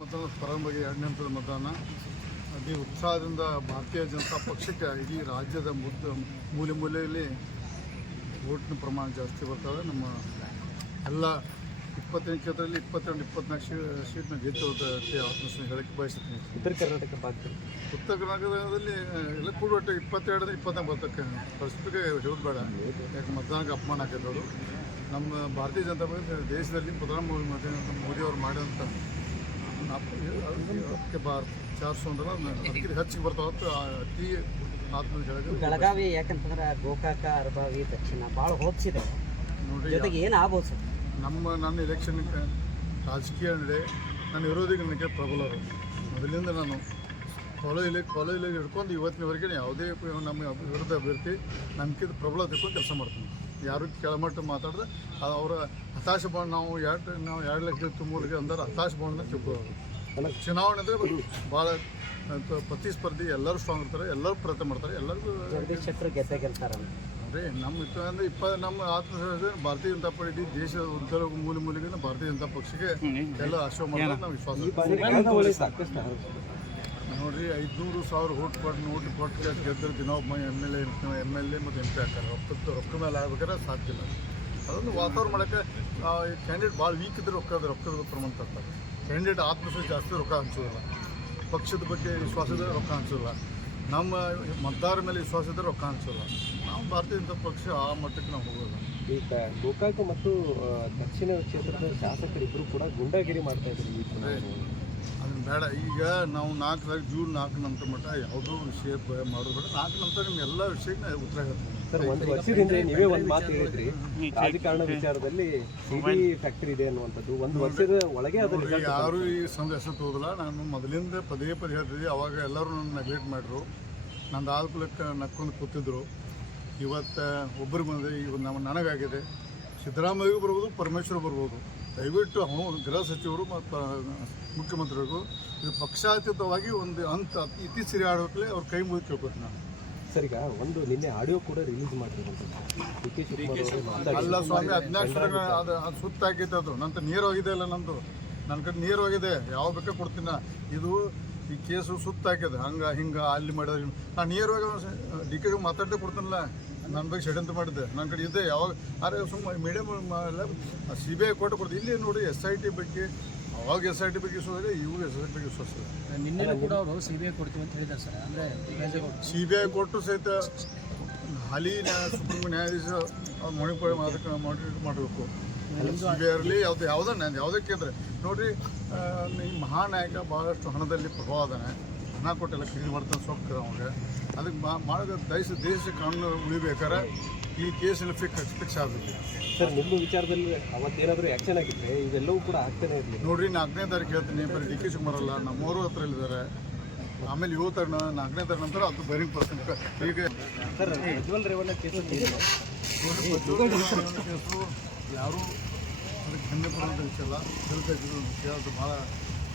ಮತದಾನ ಪ್ರಾರಂಭವಾಗಿ ಎರಡನೇ ಹಂತದ ಮತದಾನ. ಅತಿ ಉತ್ಸಾಹದಿಂದ ಭಾರತೀಯ ಜನತಾ ಪಕ್ಷಕ್ಕೆ ಇಡೀ ರಾಜ್ಯದ ಮುದ್ದ ಮೂಲೆ ಮೂಲೆಯಲ್ಲಿ ಓಟಿನ ಪ್ರಮಾಣ ಜಾಸ್ತಿ ಬರ್ತವೆ ನಮ್ಮ ಎಲ್ಲ ಇಪ್ಪತ್ತೆಂಟು ಕ್ಷೇತ್ರದಲ್ಲಿ ಇಪ್ಪತ್ತೆರಡು ಇಪ್ಪತ್ನಾಲ್ಕು ಶೀ ಸೀಟ್ನ ಗೆದ್ದು ಆತ್ಮಸ್ನ ಹೇಳಕ್ಕೆ ಬಯಸುತ್ತೇನೆ. ಉತ್ತರ ಕರ್ನಾಟಕ ಭಾಗ್ಯ ಉತ್ತರ ಕರ್ನಾಟಕದಲ್ಲಿ ಎಲ್ಲ ಕೂಡ ಒಟ್ಟು ಇಪ್ಪತ್ತೆರಡರಿಂದ ಇಪ್ಪತ್ನಾಲ್ಕು ಬರ್ತಕ್ಕೆ ಪರಿಸ್ಥಿತಿಗೆ ಹೇಳೋದು ಬೇಡ. ಯಾಕೆ ಮತದಾನಕ್ಕೆ ಅಪಮಾನ ಆಗಿದ್ದವರು ನಮ್ಮ ಭಾರತೀಯ ಜನತಾ ಪಕ್ಷ ದೇಶದಲ್ಲಿ ಪ್ರಧಾನಮಂತ್ರಿ ಮೋದಿ ಅವರು ಮಾಡಿದಂಥ ಅದಕ್ಕೆ ಚಾರ್ ಅದಕ್ಕೆ ಹೆಚ್ಚಿಗೆ ಅಂತ ಬೆಳಗಾವಿ ಯಾಕಂತಂದ್ರೆ ಗೋಕಾಕ ಅರಬಾವಿ ದಕ್ಷಿಣ ಭಾಳ ನೋಡ್ರಿ ಜೊತೆಗೆ ಏನು ಆಗ್ಬೋದು ಸರ್? ನಮ್ಮ ನನ್ನ ಎಲೆಕ್ಷನ್ ರಾಜಕೀಯ ನಡೆ ನನ್ನ ವಿರೋಧಿಗಳಿಗೆ ಪ್ರಬಲರು. ಮೊದಲಿಂದ ನಾನು ಕಾಲೇಜಲ್ಲಿ ಕಾಲೇಜಲ್ಲಿ ಹಿಡ್ಕೊಂಡು ಇವತ್ತಿನವರೆಗೆ ಯಾವುದೇ ನಮ್ಮ ವಿರುದ್ಧ ಅಭ್ಯರ್ಥಿ ನನಗಿದ್ದು ಪ್ರಬಲ ತಿಳ್ಕೊಂಡು ಕೆಲಸ ಮಾಡ್ತೀನಿ. ಯಾರು ಕೆಳಮಟ್ಟ ಮಾತಾಡಿದ್ರೆ ಅವರ ಹತಾಶ ಬಾಂಡ್ ನಾವು ಎರಡು ನಾವು ಎರಡು ಲಕ್ಷ ತುಂಬಲಿಗೆ ಅಂದ್ರೆ ಹತಾಶ ಬಾಂಡ್ನ ತಿಳ್ಕೊಳ್ಳೋದು ಚುನಾವಣೆ ಅಂದರೆ ಭಾಳ ಪ್ರತಿಸ್ಪರ್ಧಿ ಎಲ್ಲರೂ ಸ್ಟ್ರಾಂಗ್ ಇರ್ತಾರೆ ಎಲ್ಲರೂ ಪ್ರಯತ್ನ ಮಾಡ್ತಾರೆ ಎಲ್ಲರಿಗೂ ಅದೇ ನಮ್ಮ ಇತ್ತು ಅಂದರೆ ಇಪ್ಪ ನಮ್ಮ ಆತ್ಮ ಭಾರತೀಯ ಜನತಾ ಪಾರ್ಟಿ ದೇಶದ ಉದ್ದರ ಮೂಲೆ ಮೂಲೆಗಿನ ಭಾರತೀಯ ಜನತಾ ಪಕ್ಷಕ್ಕೆ ಎಲ್ಲ ಆಶ್ರಯ ಮಾಡೋದು ನಾವು ವಿಶ್ವಾಸ ನೋಡ್ರಿ ಐದುನೂರು ಸಾವಿರ ಓಟ್ ಕೊಟ್ಟು ನೋಟ್ ಕೊಟ್ಟು ಗೆದ್ದರೆ ದಿನ M L A M L A ಮತ್ತು ಎಂ ಪಿ ಆಗ್ತಾರೆ. ರೊಕ್ಕದ ರೊಕ್ಕ ಮೇಲೆ ಆಗ್ಬೇಕಾದ್ರೆ ಸಾಧ್ಯ ಇಲ್ಲ. ಅದೊಂದು ವಾತಾವರಣ ಮಾಡೋಕ್ಕೆ ಕ್ಯಾಂಡಿಡೇಟ್ ಭಾಳ ವೀಕ್ ಇದ್ರೆ ರೊಕ್ಕ ರೊಕ್ಕದ ಪ್ರಮಾಣ ತರ್ತಾರೆ. ಕ್ಯಾಂಡಿಡೇಟ್ ಆತ್ಮವಿಶ್ವಾಸ ಜಾಸ್ತಿ ರೊಕ್ಕ ಹಂಚೋದಿಲ್ಲ. ಪಕ್ಷದ ಬಗ್ಗೆ ವಿಶ್ವಾಸ ಇದ್ದರೆ ರೊಕ್ಕ ಹಂಚೋಲ್ಲ ನಮ್ಮ ಮತದಾರ ಮೇಲೆ ವಿಶ್ವಾಸ ಇದ್ದರೆ ರೊಕ್ಕ ಹಂಚೋಲ್ಲ ನಾವು ಭಾರತೀಯ ಜನತಾ ಪಕ್ಷ ಆ ಮಟ್ಟಕ್ಕೆ ನಾವು ಹೋಗೋಲ್ಲ ಈಗ ಗೋಕಾಕ ಮತ್ತು ದಕ್ಷಿಣ ಕ್ಷೇತ್ರದ ಶಾಸಕರಿಬ್ಬರು ಕೂಡ ಗುಂಡಾಗಿರಿ ಮಾಡ್ತಾ ಚುನಾವಣೆಯಲ್ಲಿ. ಅದನ್ನ ಬೇಡ. ಈಗ ನಾವು ನಾಲ್ಕು ತಾರೀಕು ಜೂನ್ ನಾಲ್ಕು ನಂತರ ಮಟ್ಟ ಯಾವುದೋ ವಿಷಯ ಮಾಡೋದು ಬೇಡ. ನಾಲ್ಕು ನಂತರ ನಿಮ್ಮ ಎಲ್ಲ ವಿಷಯಕ್ಕೆ ನಾವು ಉತ್ತರ ಹೇಳ್ತೀನಿ. ಸರ್ ಒಂದು ವರ್ಷದಿಂದ ನೀವೇ ಒಂದು ಮಾತು ಹೇಳಿದ್ರಿ. ರಾಜಕಾರಣ ವಿಚಾರದಲ್ಲಿ ಸಿಡಿ ಫ್ಯಾಕ್ಟರಿ ಇದೆ ಅನ್ನುವಂಥದ್ದು ಒಂದು ವರ್ಷದ ಒಳಗೆ ಅದು ಯಾರು ಈ ಸಂದೇಶ ತೋದಿಲ್ಲ ನಾನು ಮೊದಲಿಂದ ಪದೇ ಪದೇ ಹೇಳ್ತಿದ್ದೆ. ಅವಾಗ ಎಲ್ಲರೂ ನನ್ನ ನೆಗ್ಲೆಕ್ಟ್ ಮಾಡಿದ್ರು ನಂದು ಆಲ್ಕುಲಕ್ಕೆ ನಕ್ಕೊಂಡು ಕೂತಿದ್ರು. ಇವತ್ತು ಒಬ್ಬರಿಗೆ ಬಂದಿದೆ ಈಗ ನಮ್ಮ ನನಗಾಗಿದೆ. ಸಿದ್ದರಾಮಯ್ಯಗೂ ಬರ್ಬೋದು ಪರಮೇಶ್ವರ್ ಬರ್ಬೋದು. ದಯವಿಟ್ಟು ಅವನು ಗೃಹ ಸಚಿವರು ಮತ್ತು ಮುಖ್ಯಮಂತ್ರಿಗಳಿಗೂ ಇದು ಪಕ್ಷಾತೀತವಾಗಿ ಒಂದು ಅಂತ ಇತ್ತೀಚೆಗೆ ಆಡೋಕ್ಲೆ ಅವ್ರ ಕೈ ಮುಗಿದು ಕೇಳ್ಕೊತೀನಿ ನಾನು. ಸರಿ ಈಗ ಒಂದು ನಿನ್ನೆ ಆಡಿಯೋ ಕೂಡ ರಿಲೀಸ್ ಮಾಡಿರುವಂಥದ್ದು ಅಲ್ಲ ಸ್ವಾಮಿ ಹದಿನಾಲ್ಕು ಅದು ಅದು ಸುತ್ತ ಹಾಕೈತೆ ಅದು ನಂತರ ನೇರವಾಗಿದೆ ಅಲ್ಲ ನಂದು ನನ್ನ ಕಡೆ ಹೋಗಿದೆ ಯಾವ ಬೇಕಾ ಕೊಡ್ತೀನಿ ಇದು ಈ ಕೇಸು ಸುತ್ತ ಹಾಕಿದೆ ಹಂಗೆ ಹಿಂಗೆ ಅಲ್ಲಿ ಮಾಡಿದ್ರೆ. ನಾನು ನೇರವಾಗಿ ಡಿ ಕೆ ಮಾತಾಡ್ದೆ ಕೊಡ್ತೀನಲ್ಲ. ನನ್ನ ಬಗ್ಗೆ ಷಡ್ಯಂತ್ರ ಮಾಡಿದ್ದೆ. ನನ್ನ ಕಡೆ ಇದೆ. ಯಾವಾಗ ಆದರೆ ಸುಮ್ಮ medium C B I court ಕೊಡ್ತೀನಿ ಇಲ್ಲಿ ನೋಡಿ ಎಸ್ ಐ ಟಿ ಬಗ್ಗೆ ಅವಾಗ ಎಸ್ ಐ ಟಿ ಬಗ್ಗೆ ಸೋದ್ರೆ ಇದೆ ಇವಾಗ ಎಸ್ ಐ ಟಿ ಬಗ್ಗೆ ಇದೆ ನಿನ್ನೆ ಕೂಡ ಅವರು ಸಿ ಬಿ ಐ ಕೊಡ್ತೀವಿ ಅಂತ ಹೇಳಿದ್ದಾರೆ ಸರ್. ಅಂದರೆ ಸಿ ಬಿ ಐ ಕೊಟ್ಟು ಸಹಿತ ಹಾಲಿ ಸುಪ್ರೀಂ ನ್ಯಾಯಾಧೀಶ ಮಣಿಪುರ ಮಾನಿಟರ್ ಮಾಡಬೇಕು. ಸಿ ಬಿ ಐ ಇರಲಿ ಯಾವ್ದು ಯಾವುದೋ ಯಾವುದೇ ಕೇಂದ್ರ ನೋಡ್ರಿ ಈ ಮಹಾನಾಯಕ ಭಾಳಷ್ಟು ಹಣದಲ್ಲಿ ಪ್ರಭಾವ ಅದಾನೆ ಹಣ ಕೊಟ್ಟೆಲ್ಲ ಕ್ಲೀನ್ ಮಾಡ್ತಾನೆ ಸೊಕ್ಕ ಅವಾಗ ಅದಕ್ಕೆ ಮಾ ಮಾಡೋದು ದೇಶ ದೇಶ ಕಾನೂನು ಉಳಿಬೇಕಾದ್ರೆ ಈ ಕೇಸಲ್ಲಿ ಫಿಕ್ಸ್ ಫಿಕ್ಸ್ ಆಗಬೇಕು. ಸರ್ ನಿಮ್ಮ ವಿಚಾರದಲ್ಲಿ ಅವತ್ತೇನಾದರೂ ಆ್ಯಕ್ಷನ್ ಆಗಿದ್ರೆ ಇದೆಲ್ಲವೂ ಕೂಡ ಆಗ್ತಾನೆ ಇರಲಿ. ನೋಡ್ರಿ ನಾಲ್ಕನೇ ತಾರೀಕು ಹೇಳ್ತೀನಿ ಬರೀ ಡಿ ಕೆ ಅಲ್ಲ ನಮ್ಮವರು ಹತ್ರ ಇದ್ದಾರೆ ಆಮೇಲೆ ತಾರೀಕು ನಾಲ್ಕನೇ ತಾರೀಕು ನಂತರ ಅದು ಬೈರಿಂಗ್ ಪರ್ಸೆಂಟ್ ಈಗ ಸರ್ ಯಾರೂ ಅದಕ್ಕೆ ಹೆಮ್ಮೆ ಪಡುವಂಥ ವಿಷಯ ಅಲ್ಲ ತಿಳ್ತಾ ವಿಷಯ ಅದು ಭಾಳ